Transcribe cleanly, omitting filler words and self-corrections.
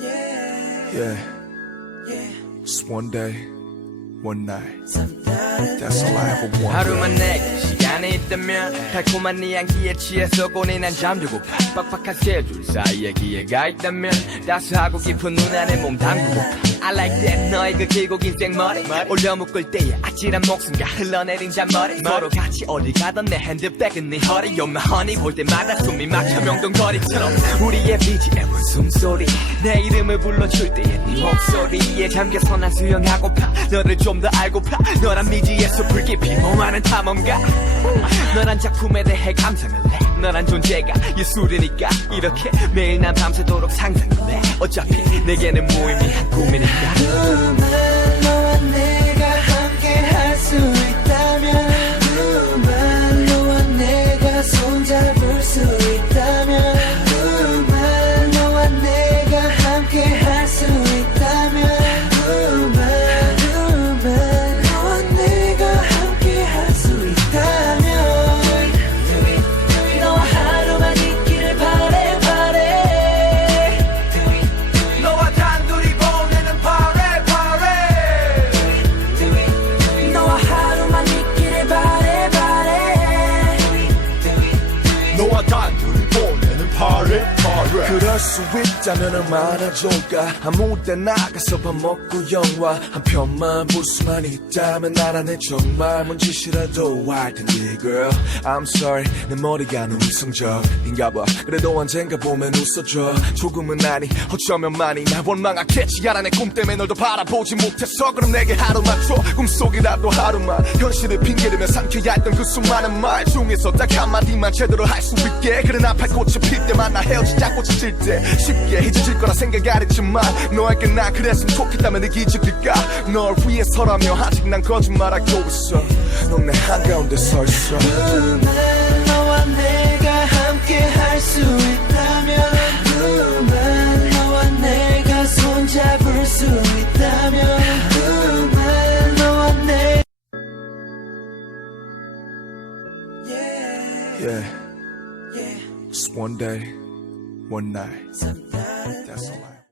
Yeah, just one day, one night. That's all I ever wanted. 하루만 내게 시간이 있다면 달콤한 네 향기에 취해서 고뇌 난 잠들고파 빡빡한 스케줄 사이에 기회가 있다면 따스하고 깊은 눈 안에 몸 담그고파 I like that 너의 그 길고 긴 생머리 올려 묶을 때의 아찔한 목숨과 흘러내린 잔머리 서로 같이 어딜 가던 내 핸드백은 네 허리 You're my honey 볼 때마다 숨이 막혀 명동거리처럼 우리의 BGM은 숨소리 내 이름을 불러줄 때의 네 목소리에 잠겨서 난 수영하고파 너를 좀 더 알고파 너란 미지의 숲을 깊이 몸하는 탐험가 너란 작품에 대해 감상을 해 너란 존재가 예술이니까 이렇게 매일 난 밤새도록 상상을 해 어차피 내게는 무의미한 꿈이니까 누구만 너와 내가 함께 할 수 있다면 누구만 너와 내가 손잡을 수 있다면 누구만 너와 내가 함께 할 수 있다면 그럴 수 있다면 얼마나 좋을까 아무 때 나가서 밥 먹고 영화 한 편만 볼 수만 있다면 나라네 정말 뭔 짓이라도 할 텐데 girl I'm sorry 내 머리가 너무 이성적인가봐 그래도 언젠가 보면 웃어줘 조금은 아니 어쩌면 많이 날 원망하겠지 알아 내 꿈 때문에 널 더 바라보지 못해서 그럼 내게 하루만 줘 꿈속이라도 하루만 현실을 핑계대며 삼켜야 했던 그 수많은 말 중에서 딱 한마디만 제대로 할 수 있게 그래 나팔 꽃이 필 때만 나 헤어지자 꽃이 질 때 쉽게 잊어질 거라 생각 안 했지만 너에게 난 그랬으면 좋겠다면 내 기적일까 널 위해서라며 아직 난 거짓말하고 있어 넌 내 한가운데 서 있어 누구만 너와 내가 함께 할 수 있다면 누구만 너와 내가 손잡을 수 있다면 누구만 너와 내가 Yeah, just one day, one night. That's all I